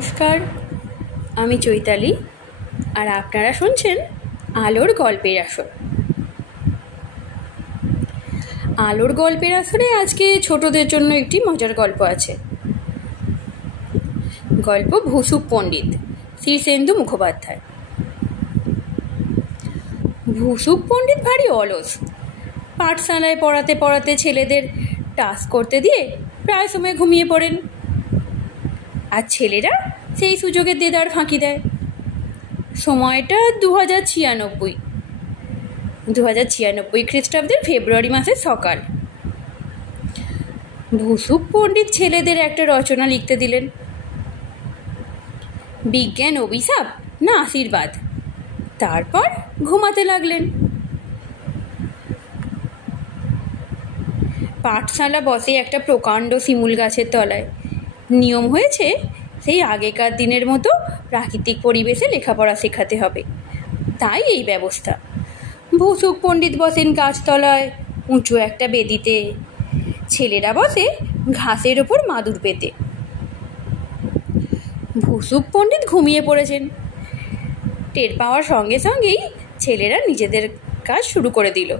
নমস্কার, আমি চৈতালি আর আপনারা শুনছেন আলোর গল্পের আসর। আলোর গল্পের আসরে আজকে ছোটদের জন্য একটি মজার গল্প আছে। গল্প ভুসুক পণ্ডিত, শীর্ষেন্দু মুখোপাধ্যায়। ভুসুক পণ্ডিত ভারী অলস। পাঠশালায় পড়াতে পড়াতে ছেলেদের টাস্ক করতে দিয়ে প্রায় সময় ঘুমিয়ে পড়েন, আর ছেলেরা সেই সুযোগে দেদার ফাঁকি দেয়। সময়টা 2096 খ্রিস্টাব্দের ফেব্রুয়ারি মাসের সকাল। ভুসুক পণ্ডিত ছেলেদের একটা রচনা লিখতে দিলেন। বিজ্ঞান অভিশাপ না আশীর্বাদ। তারপর ঘুমাতে লাগলেন। পাঠশালা বসে একটা প্রকাণ্ড শিমুল গাছের তলায়। নিয়ম হয়েছে সেই আগেকার দিনের মতো প্রাকৃতিক পরিবেশে লেখাপড়া শেখাতে হবে, তাই এই ব্যবস্থা। ভুসুক পণ্ডিত বসেন গাছতলায় উঁচু একটা বেদিতে, ছেলেরা বসে ঘাসের ওপর মাদুর পেতে। ভুসুক পণ্ডিত ঘুমিয়ে পড়েছেন। টের পাওয়ার সঙ্গে সঙ্গেই ছেলেরা নিজেদের কাজ শুরু করে দিল।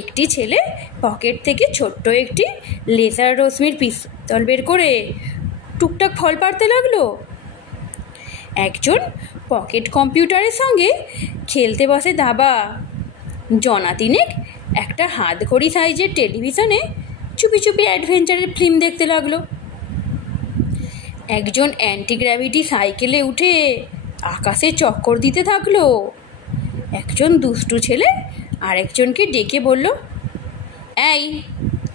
একটি ছেলে পকেট থেকে ছোট্ট একটি লেজার রশ্মির পিস্তল বের করে টুকটাক ফল পাড়তে লাগলো। একজন পকেট কম্পিউটারের সঙ্গে খেলতে বসে দাবা। জনা তিনেক একটা হাতঘড়ি সাইজের টেলিভিশনে চুপি চুপি অ্যাডভেঞ্চারের ফিল্ম দেখতে লাগলো। একজন অ্যান্টিগ্র্যাভিটি সাইকেলে উঠে আকাশে চক্কর দিতে থাকলো। একজন দুষ্টু ছেলে আরেকজনকে ডেকে বলল, এই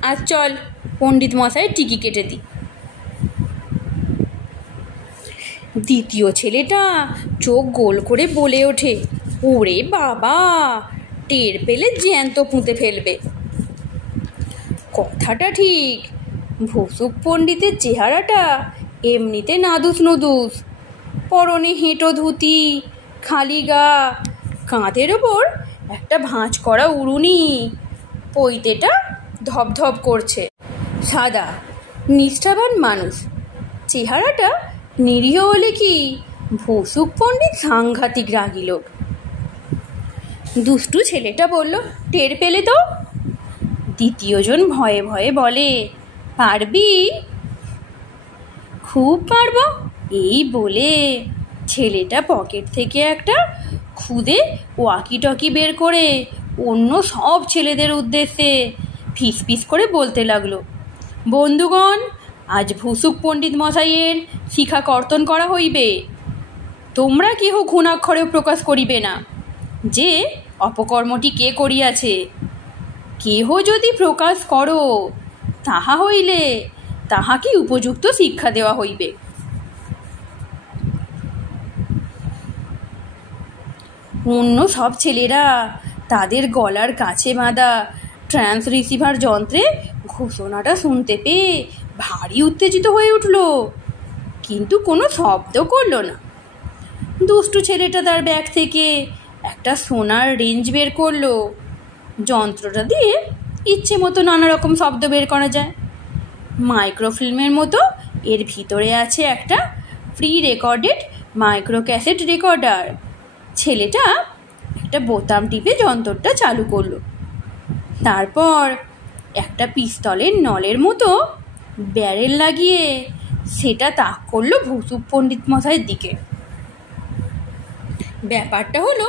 আজ চল পণ্ডিত মশাই টিকি কেটে দিই। দ্বিতীয় ছেলেটা চোখ গোল করে বলে ওঠে, ওরে বাবা, টের পেলে জ্যান্ত পুঁতে ফেলবে। কথাটা ঠিক। ভুসুক পণ্ডিতের চেহারাটা এমনিতে নাদুস নুদুস, পরনে হেঁটো ধুতি, খালি গা, কাঁধের ওপর একটা ভাঁজ করা উড়ুনি, পৈতেটা ধপধপ করছে। সাদা নিষ্ঠাবান মানুষ, চেহারাটা নিরীহ হলে কি ভুসুক পণ্ডিত সাংঘাতিক রাগী লোক। দুষ্টু ছেলেটা বলল, টের পেলে তো? দ্বিতীয়জন ভয়ে ভয়ে বলে, পারবি? খুব পারব। এই বলে ছেলেটা পকেট থেকে একটা খুদে ওয়াকি টকি বের করে অন্য সব ছেলেদের উদ্দেশ্যে ফিস ফিস করে বলতে লাগলো, বন্ধুগণ, আজ ভুসুক পণ্ডিত মশাইয়ের শিখা কর্তন করা হইবে। তোমরা কেহ ঘুণাক্ষরে প্রকাশ করিবে না যে অপকর্মটি কে করিয়াছে। কেহ যদি প্রকাশ করো, তাহা হইলে তাহাকে উপযুক্ত শিক্ষা দেওয়া হইবে। অন্য সব ছেলেরা তাদের গলার কাছে বাঁধা ট্রান্স রিসিভার যন্ত্রে ঘোষণাটা শুনতে পেয়ে ভারী উত্তেজিত হয়ে উঠল, কিন্তু কোনো শব্দ করল না। দুষ্টু ছেলেটা তার ব্যাগ থেকে একটা সোনার রেঞ্জ বের করলো। যন্ত্রটা দিয়ে ইচ্ছে মতো নানা রকম শব্দ বের করা যায়। মাইক্রোফিল্মের মতো এর ভিতরে আছে একটা pre recorded micro cassette recorder. ছেলেটা একটা বোতাম টিপে যন্ত্রটা চালু করলো। তারপর একটা পিস্তলের নলের মতো ব্যারেল লাগিয়ে সেটা তাক করলো ভুসুক পণ্ডিত মশাইয়ের দিকে। ব্যাপারটা হলো,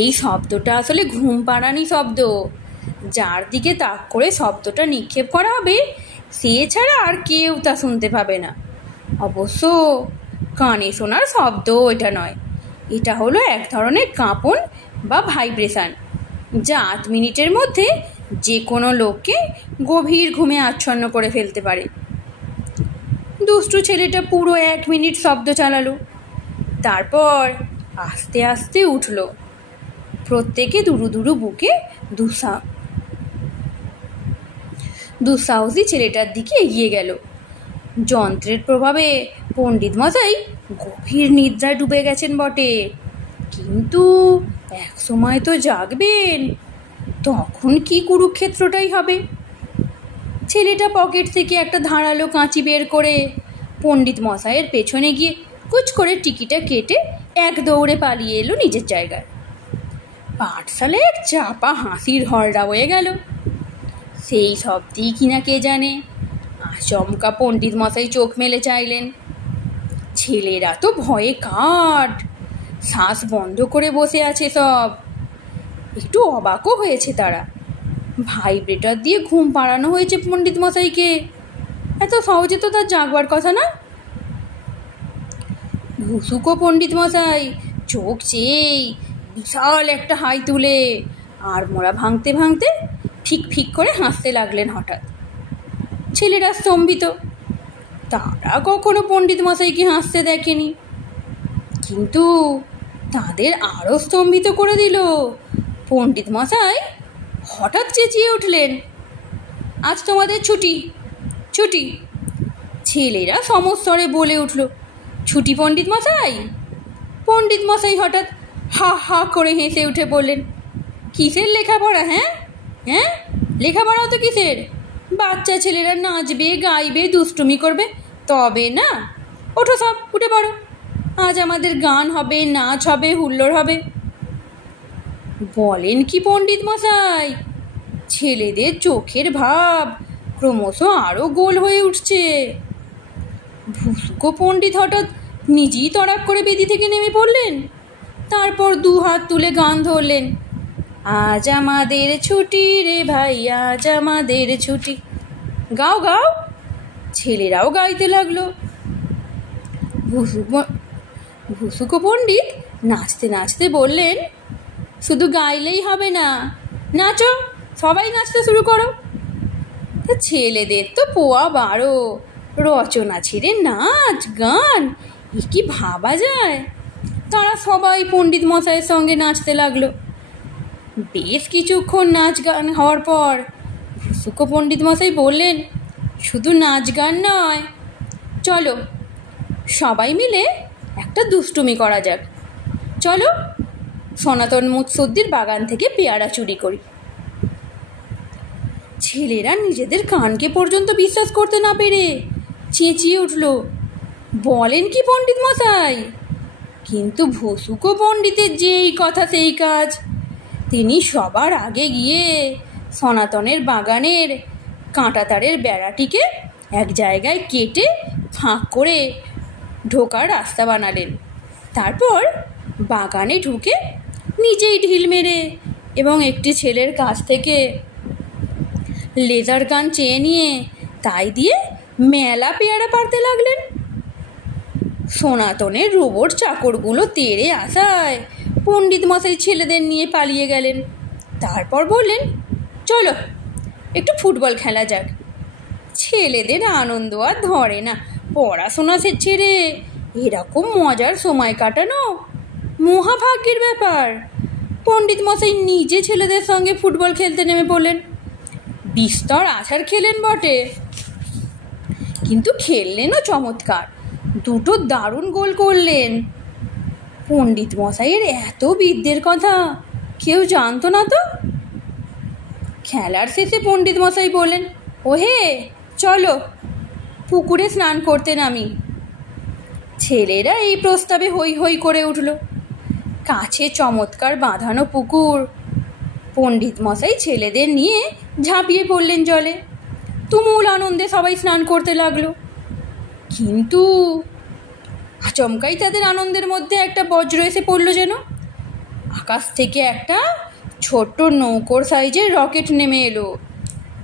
এই শব্দটা আসলে ঘুম পাড়ানি শব্দ। যার দিকে তাক করে শব্দটা নিক্ষেপ করা হবে, সে ছাড়া আর কেউ তা শুনতে পাবে না। অবশ্য কানে শোনার শব্দ এটা নয়, এটা হলো এক ধরনের কাঁপন বা ভাইব্রেশন, যা 8 মিনিটের মধ্যে যে কোনো লোককে গভীর ঘুমে আচ্ছন্ন করে ফেলতে পারে। দুষ্টু ছেলেটা পুরো 1 মিনিট শব্দ চালালো। তারপর আস্তে আস্তে উঠল। প্রত্যেকে দুরু দুরু বুকে দুঃসাহসী ছেলেটার দিকে এগিয়ে গেল। যন্ত্রের প্রভাবে পণ্ডিত মশাই গভীর নিদ্রায় ডুবে গেছেন বটে, কিন্তু এক সময় তো জাগবেন। তখন কি কুরুক্ষেত্রটাই হবে। ছেলেটা পকেট থেকে একটা ধারালো কাঁচি বের করে পণ্ডিত মশাইয়ের পেছনে গিয়ে কুচ করে টিকিটা কেটে এক দৌড়ে পালিয়ে এলো নিজের জায়গায়। পাঠশালায় এক চাপা হাসির হরড়া হয়ে গেল। সেই শব্দেই কিনা কে জানে আচমকা পণ্ডিত মশাই চোখ মেলে চাইলেন। ছেলেরা তো ভয়ে কাঠ, শ্বাস বন্ধ করে বসে আছে সব। একটু অবাকও হয়েছে তারা। ভাইব্রেটার দিয়ে ঘুম পাড়ানো হয়েছে পণ্ডিত মশাইকে, এত সহজে তো তার জাগবার কথা না। ভুসুকো পণ্ডিত মশাই চোখ চেয়েই বিশাল একটা হাই তুলে আর মোড়া ভাঙতে ভাঙতে ফিক ফিক করে হাসতে লাগলেন। হঠাৎ ছেলেরা স্তম্ভিত। তারা কখনো পণ্ডিত মশাইকে হাসতে দেখেনি, কিন্তু তাদের আরও স্তম্ভিত করে দিল। পণ্ডিত মশাই হঠাৎ চেঁচিয়ে উঠলেন, আজ তোমাদের ছুটি, ছুটি। ছেলেরা সমস্বরে বলে উঠল, ছুটি পণ্ডিত মশাই? পণ্ডিত মশাই হঠাৎ হা হা করে হেসে উঠে বললেন, কিসের লেখাপড়া? হ্যাঁ হ্যাঁ, লেখাপড়াও তো কিসের? বাচ্চা ছেলেরা নাচবে, গাইবে, দুষ্টুমি করবে, তবে না? ওঠো সব, উঠে পড়ো। আজ আমাদের গান হবে, নাচ হবে, হুল্লোড় হবে। বলেন কি পণ্ডিত মশাই? ছেলেদের চোখের ভাব ক্রমশ আরো গোল হয়ে উঠছে। ভুসুকো পণ্ডিত হঠাৎ নিজেই তড়াক করে বেদি থেকে নেমে পড়লেন। তারপর দু হাত তুলে গান ধরলেন, আজ আমাদের ছুটি রে ভাই, আজ আমাদের ছুটি। গাও গাও। ছেলেরাও গাইতে লাগলো। ভুসুকো পণ্ডিত নাচতে নাচতে বললেন, শুধু গাইলেই হবে না, নাচো, সবাই নাচতে শুরু করো। ছেলেদের তো পোয়া 12, রচনা ছেড়ে নাচ গান, এ কি ভাবা যায়? তারা সবাই পণ্ডিত মশাইয়ের সঙ্গে নাচতে লাগলো। বেশ কিছুক্ষণ নাচ গান হওয়ার পর ভুসুকো পণ্ডিত মশাই বললেন, শুধু নাচ গান নয়, চলো সবাই মিলে একটা দুষ্টুমি করা যাক। চলো সনাতন মুৎসুদ্দির বাগান থেকে পেয়ারা চুরি করি। ছেলেরা নিজেদের কানকে পর্যন্ত বিশ্বাস করতে না পেরে চেঁচিয়ে উঠল, বলেন কি পণ্ডিত মশাই? কিন্তু ভুসুকো পণ্ডিতের যেই কথা সেই কাজ। তিনি সবার আগে গিয়ে সনাতনের বাগানের কাঁটাতারের বেড়াটিকে এক জায়গায় কেটে ফাঁক করে ঢোকার রাস্তা বানালেন। তারপর বাগানে ঢুকে নিজেই ঢিল মেরে এবং একটি ছেলের কাছ থেকে লেজার গান চেয়ে নিয়ে তাই দিয়ে মেলা পেয়ারা পাড়তে লাগলেন। সনাতনের রোবট চাকরগুলো তেড়ে আসায় পণ্ডিত মশাই ছেলেদের নিয়ে পালিয়ে গেলেন। তারপর বললেন, চলো একটু ফুটবল খেলা যাক। ছেলেদের আনন্দ আর ধরে না। পড়াশোনা ছেড়ে এরকম মজার সময় কাটানো মহাভাগ্যের ব্যাপার। পণ্ডিত মশাই নিজে ছেলেদের সঙ্গে ফুটবল খেলতে নেমে পড়লেন। বিস্তর আছাড় খেলেন বটে, কিন্তু খেললেনও চমৎকার। দুটো দারুণ গোল করলেন। পণ্ডিত মশাইয়ের এত বিদ্যের কথা কেউ জানতো না তো। খেলার শেষে পণ্ডিত মশাই বললেন, ওহে চলো পুকুরে স্নান করতে নামি। ছেলেরা এই প্রস্তাবে হৈ হৈ করে উঠল। কাছে চমৎকার বাঁধানো পুকুর। পণ্ডিত মশাই ছেলেদের নিয়ে ঝাঁপিয়ে পড়লেন জলে। তুমুল আনন্দে সবাই স্নান করতে লাগলো। কিন্তু আচমকাই তাদের আনন্দের মধ্যে একটা বজ্র এসে পড়ল যেন। আকাশ থেকে একটা ছোট্ট নৌকোর সাইজের রকেট নেমে এলো।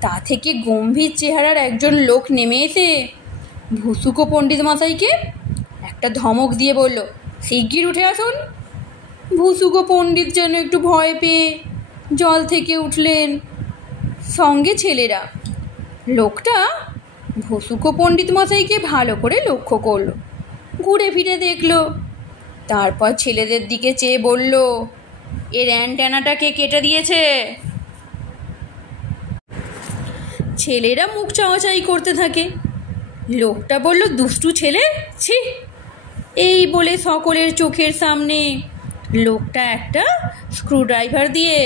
তা থেকে গম্ভীর চেহারার একজন লোক নেমে এসে ভুসুকো পণ্ডিত মশাইকে একটা ধমক দিয়ে বলল, শিগগির উঠে আসুন। ভুসুকো পণ্ডিত যেন একটু ভয় পেয়ে জল থেকে উঠলেন, সঙ্গে ছেলেরা। লোকটা ভুসুকো পণ্ডিত মশাইকে ভালো করে লক্ষ্য করলো, ঘুরে ফিরে দেখলো, তারপর ছেলেদের দিকে চেয়ে বলল, এর অ্যান্টেনাটা কে কেটে দিয়েছে? ছেলেরা মুখ চাওয়াচাই করতে থাকে। লোকটা বলল, দুষ্টু ছেলে, ছি। এই বলে সকলের চোখের সামনে লোকটা একটা স্ক্রুড্রাইভার দিয়ে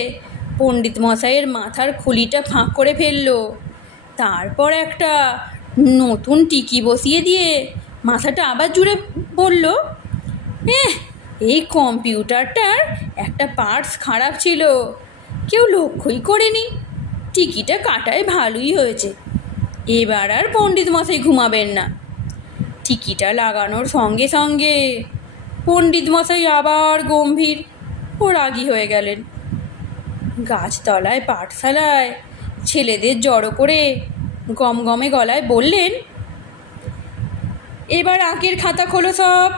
পণ্ডিত মশাইয়ের মাথার খুলিটা ফাঁক করে ফেলল। তারপর একটা নতুন টিকি বসিয়ে দিয়ে মাথাটা আবার জুড়ে বলল, এই কম্পিউটারটার একটা পার্টস খারাপ ছিল, কেউ লক্ষ্যই করেনি। টিকিটা কাটায় ভালোই হয়েছে, এবার আর পণ্ডিত মশাই ঘুমাবেন না। টিকিটা লাগানোর সঙ্গে সঙ্গে পণ্ডিত মশাই আবার গম্ভীর ও রাগী হয়ে গেলেন। গাছতলায় পাঠশালায় ছেলেদের জড়ো করে গমগমে গলায় বললেন, এবার আঁকের খাতা খোলো সব।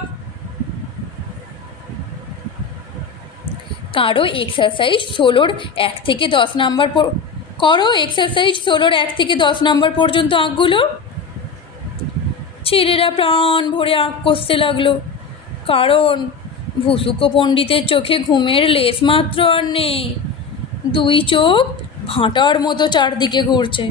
কারো এক্সারসাইজ 16-র 1 থেকে 10 নাম্বার করো, এক্সারসাইজ 16-র 1 থেকে 10 নাম্বার পর্যন্ত আঁকগুলো। ছেলেরা প্রাণ ভরে আঁক কষতে লাগলো, কারণ ভুসুকো পণ্ডিতের চোখে ঘুমের লেশ মাত্র আর নেই। 2 চোখ ভাঁটার মতো চারদিকে ঘুরছে।